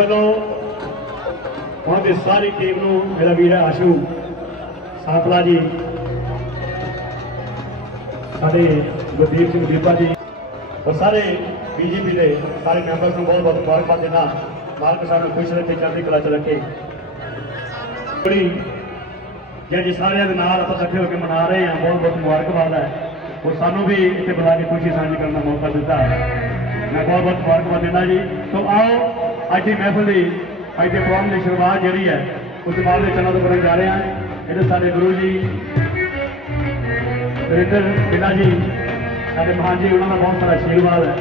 ਵੱਲੋਂ ਹੁਣ ਦੀ ਸਾਰੀ ਟੀਮ ਨੂੰ ਮੇਰਾ ਵੀਰ ਆਸ਼ੂ ਸਾਂਪਲਾ ਜੀ, ਸਾਡੇ ਗੁਰਦੀਪ ਸਿੰਘ ਦੀਪਾ ਜੀ ਔਰ ਸਾਰੇ ਬੀਜੇਪੀ ਦੇ ਸਾਰੇ ਮੈਂਬਰਸ ਨੂੰ ਬਹੁਤ ਬਹੁਤ ਮੁਬਾਰਕਬਾਦ ਦੇਣਾ ਮਾਲਕ ਸਾਨੂੰ ਖੁਸ਼ ਰੱਖੇ, ਚੜ੍ਹਦੀ ਕਲਾ ਚ ਰੱਖੇ। ਬੜੀ ਜਿਹੜੀ ਸਾਰਿਆਂ ਦੇ ਨਾਲ ਆਪਾਂ ਇਕੱਠੇ ਹੋ ਕੇ ਮਨਾ ਰਹੇ ਹਾਂ ਬਹੁਤ ਬਹੁਤ ਮੁਬਾਰਕਬਾਦ ਹੈ। ਔਰ ਸਾਨੂੰ ਵੀ ਇੱਥੇ ਬੁਲਾ ਕੇ ਖੁਸ਼ੀ ਸਾਂਝੀ ਕਰਨ ਦਾ ਮੌਕਾ ਦਿੱਤਾ। ਮੈਂ ਬਹੁਤ ਬਹੁਤ ਮੁਬਾਰਕਬਾਦ ਦਿੰਦਾ ਜੀ। ਸੋ ਆਓ ਅੱਜ ਦੀ ਮਹਿਫਲ ਦੀ ਅੱਜ ਦੇ ਪ੍ਰੋਗਰਾਮ ਦੀ ਸ਼ੁਰੂਆਤ ਜਿਹੜੀ ਹੈ, ਉਸ ਬਾਅਦ ਦੇ ਚਨਾਂ ਤੋਂ ਕਰਨ ਜਾ ਰਹੇ ਹਾਂ। ਇਹਦੇ ਸਾਡੇ ਗੁਰੂ ਜੀ ਰਿੰਦਰ ਬਿਲਾ ਜੀ, ਸਾਡੇ ਮਹਾਨ ਜੀ, ਉਹਨਾਂ ਦਾ ਬਹੁਤ ਸਾਰਾ ਆਸ਼ੀਰਵਾਦ ਹੈ।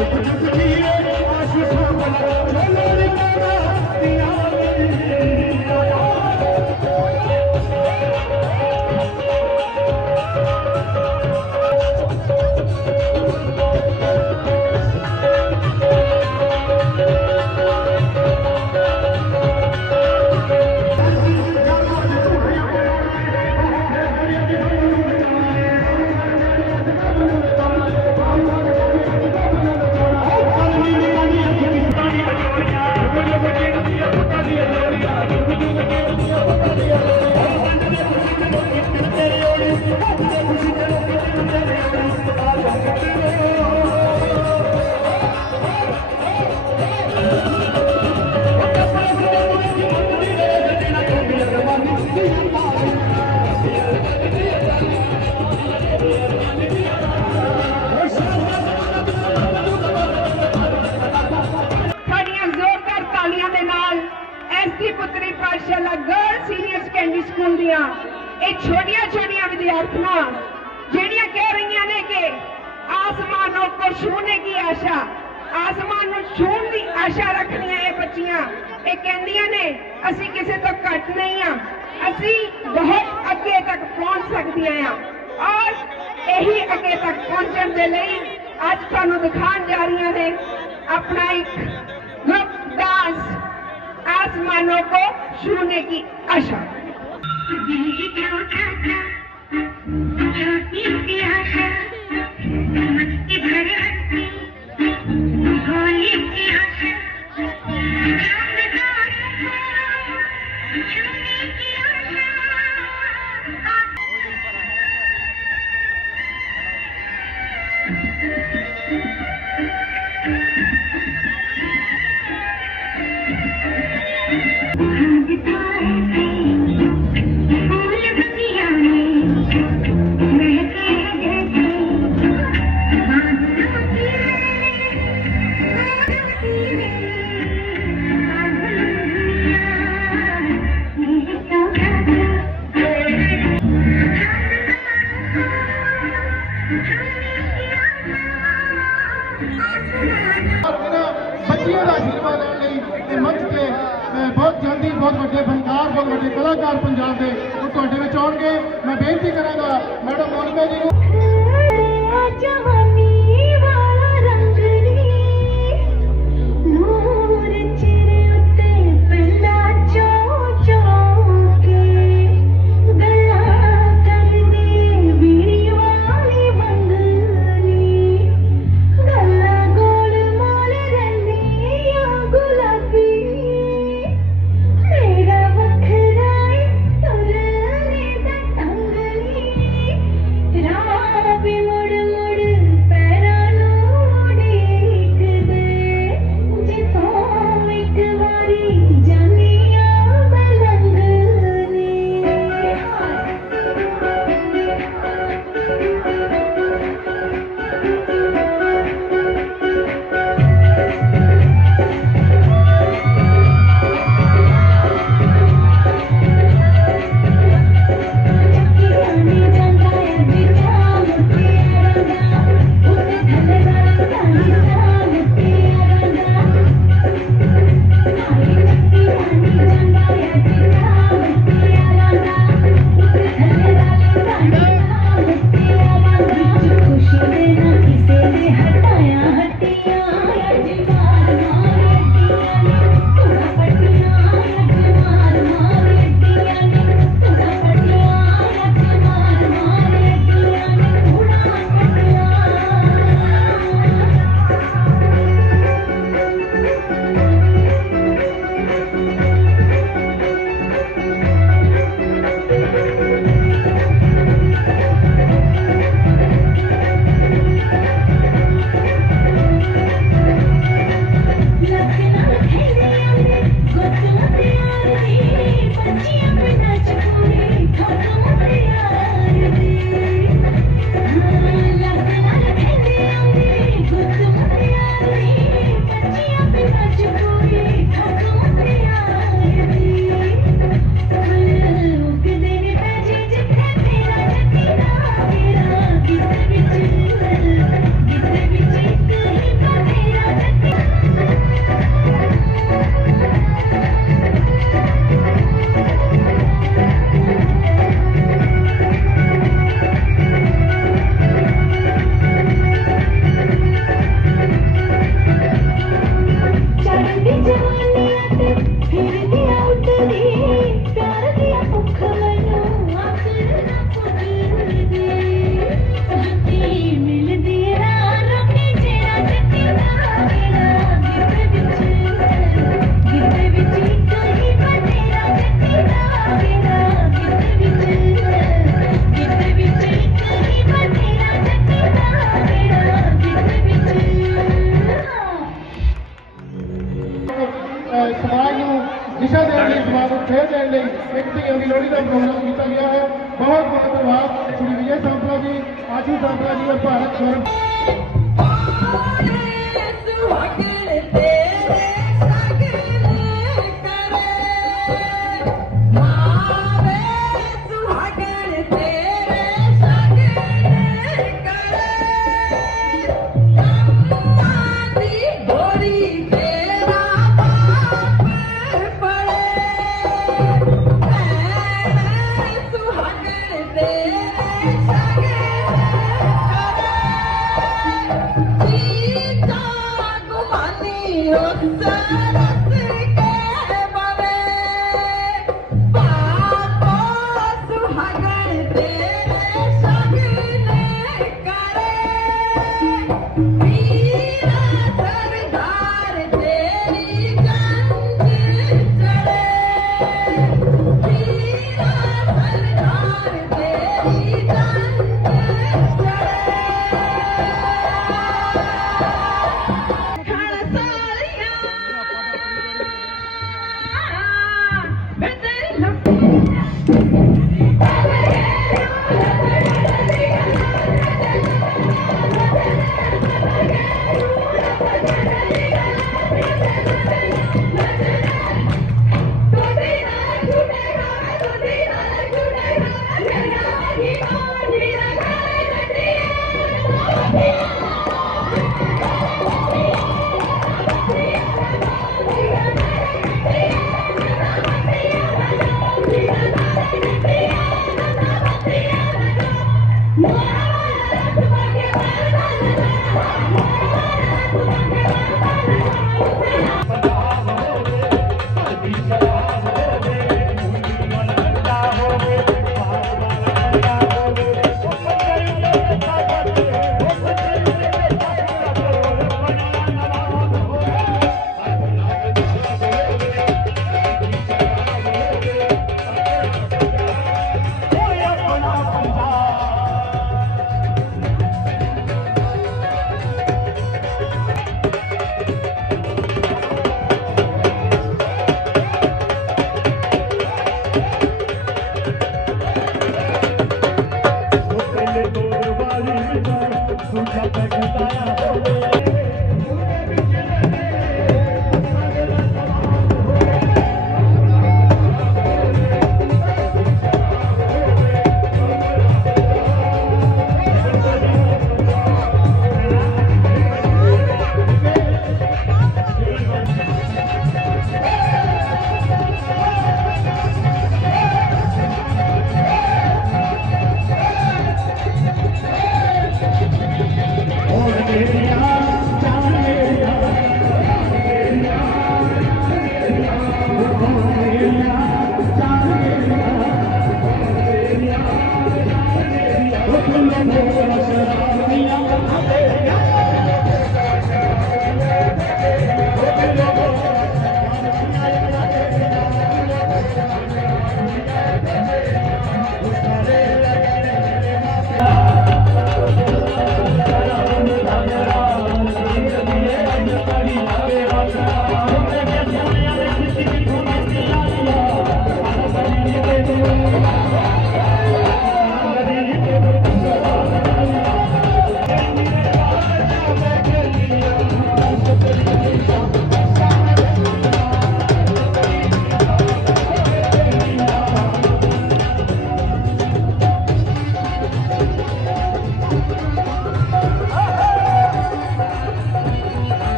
Thank you. आसमानों को छूने की आशा दिल की आशा ਸਲਾਹਕਾਰ ਪੰਜਾਬ ਦੇ ਉਹ ਤੁਹਾਡੇ ਵਿੱਚ ਆਉਣਗੇ। ਮੈਂ ਬੇਨਤੀ ਕਰਾਂਗਾ ਮੈਡਮ ਮੋਨਮੇ ਜੀ ਨੂੰ।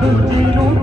Bước.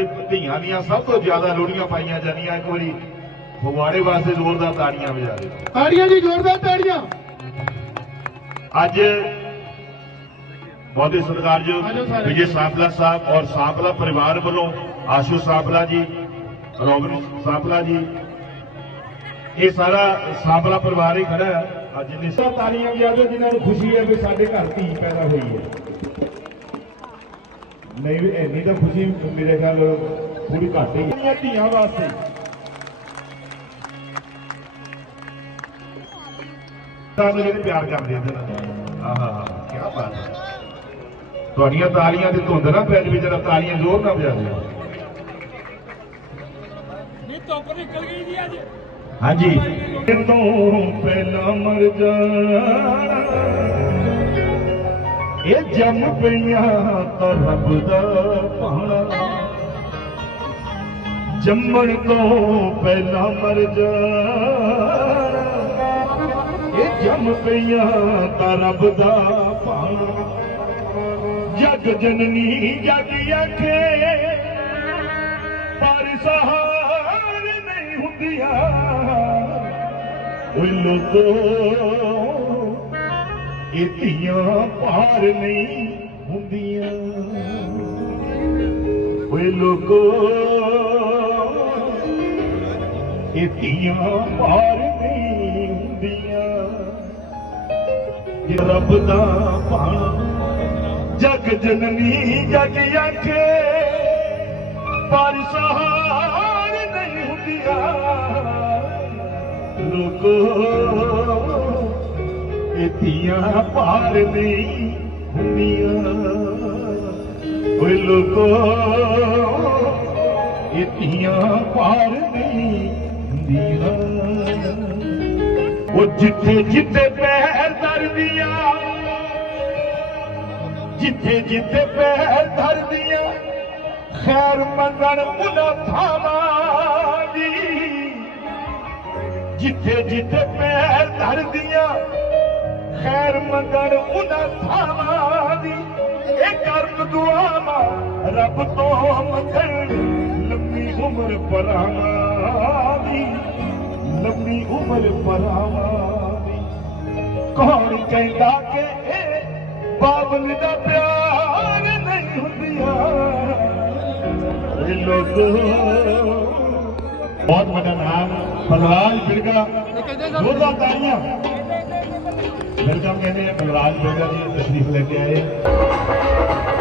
ਇੱਥੇ ਧੀਆਂ ਦੀਆਂ ਸਭ ਤੋਂ ਜ਼ਿਆਦਾ ਲੋੜੀਆਂ ਪਾਈਆਂ ਜਾਂਦੀਆਂ। ਇੱਕ ਵਾਰੀ ਫਗਵਾੜੇ ਵਾਸਤੇ ਜ਼ੋਰਦਾਰ ਤਾੜੀਆਂ ਵਜਾ ਦਿਓ ਤਾੜੀਆਂ ਜੀ ਜ਼ੋਰਦਾਰ ਤਾੜੀਆਂ। ਅੱਜ ਬਹੁਤੇ ਸਤਿਕਾਰਯੋਗ ਵਿਜੇ ਸਾਪਲਾ ਸਾਹਿਬ ਔਰ ਸਾਪਲਾ ਪਰਿਵਾਰ ਵੱਲੋਂ ਆਸ਼ੂ ਸਾਪਲਾ ਜੀ ਰੋਬਨ ਸਾਪਲਾ ਜੀ ਇਹ ਸਾਰਾ ਸਾਪਲਾ ਪਰਿਵਾਰ ਹੀ ਖੜਾ ਹੈ। ਅੱਜ ਨਿਸ਼ਾ ਤਾਲੀਆਂ ਵੀ ਆਜੋ ਜਿਨ੍ਹਾਂ ਨੂੰ ਖੁਸ਼ੀ ਹੈ ਵੀ ਸਾਡੇ ਘਰ ਧੀ ਪੈਦਾ ਹੋਈ ਹੈ। ਨਹੀਂ ਇੰਨੀ ਤਾਂ ਖੁਸ਼ੀ ਮੇਰੇ ਖਿਆਲ ਪੂਰੀ ਘੱਟ ਹੀ ਹੈ ਧੀਆਂ ਵਾਸਤੇ। ਸਾਨੂੰ ਜਿਹੜੇ ਪਿਆਰ ਕਰਦੇ ਨਾਲ। ਆਹਾ ਕੀ ਬਾਤ ਹੈ। ਤੁਹਾਡੀਆਂ ਤਾਲੀਆਂ ਤੇ ਧੁੰਦ ਨਾ ਪੈ ਜਾਵੇ ਜਰਾ ਤਾਲੀਆਂ ਜ਼ੋਰ ਨਾਲ ਵਜਾ ਦਿਓ। ਹਾਂਜੀ। ਤੋਂ ਪਹਿਲਾਂ ਮਰ ਜਾਣਾ। ਇਹ ਜੰਮ ਪਈਆਂ ਤਾਂ ਰੱਬ ਦਾ ਪਾਣਾ ਜੰਮਣ ਤੋਂ ਪਹਿਲਾਂ ਮਰ ਜਾਣਾ ਇਹ ਜੰਮ ਪਈਆਂ ਤਾਂ ਰੱਬ ਦਾ ਪਾਣਾ ਜਗ ਜਨਨੀ, ਜਗ ਆਖੇ ਪਰ ਸਹਾਰ ਨਹੀਂ ਹੁੰਦੀਆਂ। ਓਏ ਲੋਕੋ ਇਹ ਧੀਆਂ ਪਾਰ ਨਹੀਂ ਹੁੰਦੀਆਂ। ਓਏ ਲੋਕੋ ਇਹ ਧੀਆਂ ਪਾਰ ਨਹੀਂ ਹੁੰਦੀਆਂ। ਜੇ ਰੱਬ ਦਾ ਪਾਣਾ ਜਗ ਜਨਨੀ ਜਗ ਆਖੇ ਪਰ ਸਹਾਰ ਨਹੀਂ ਹੁੰਦੀਆਂ। ਲੋਕੋ ਇਹ ਧੀਆਂ ਪਾਰ ਨਹੀਂ ਹੁੰਦੀਆਂ। ਓਏ ਲੋਕੋ ਇਹ ਧੀਆਂ ਪਾਰ ਨਹੀਂ ਹੁੰਦੀਆਂ। ਉਹ ਜਿੱਥੇ ਜਿੱਥੇ ਪੈਰ ਧਰਦੀਆਂ, ਜਿੱਥੇ ਜਿੱਥੇ ਪੈਰ ਧਰਦੀਆਂ, ਖੈਰ ਮੰਗਣ ਉਹਨਾਂ ਥਾਵਾਂ ਦੀ। ਜਿੱਥੇ ਜਿੱਥੇ ਪੈਰ ਧਰਦੀਆਂ ਖੈਰ ਮੰਗਣ ਉਹਨਾਂ ਥਾਵਾਂ ਦੀ। ਇਹ ਕਰਨ ਦੁਆਵਾਂ ਰੱਬ ਤੋਂ ਮੰਗਣ ਲੰਮੀ ਉਮਰ ਪਰਾਵਾਂ ਦੀ। ਲੰਮੀ ਉਮਰ ਪਰਾਵਾਂ ਦੀ। ਕੌਣ ਕਹਿੰਦਾ ਕਿ ਇਹ ਬਾਬਲ ਦਾ ਪਿਆਰ ਨਹੀਂ ਹੁੰਦੀਆਂ? ਇਹ ਲੋਕ। ਬਹੁਤ ਵੱਡਾ ਨਾਮ ਬਲਰਾਜ ਬਿਰਗਾ। ਦੋਦਾ ਤਾਲੀਆਂ ਵੈਲਕਮ ਕਹਿੰਦੇ ਆ ਬਲਰਾਜ ਬਿਰਗਾ ਜੀ ਤਸ਼ਰੀਫ ਲੈ ਕੇ ਆਏ।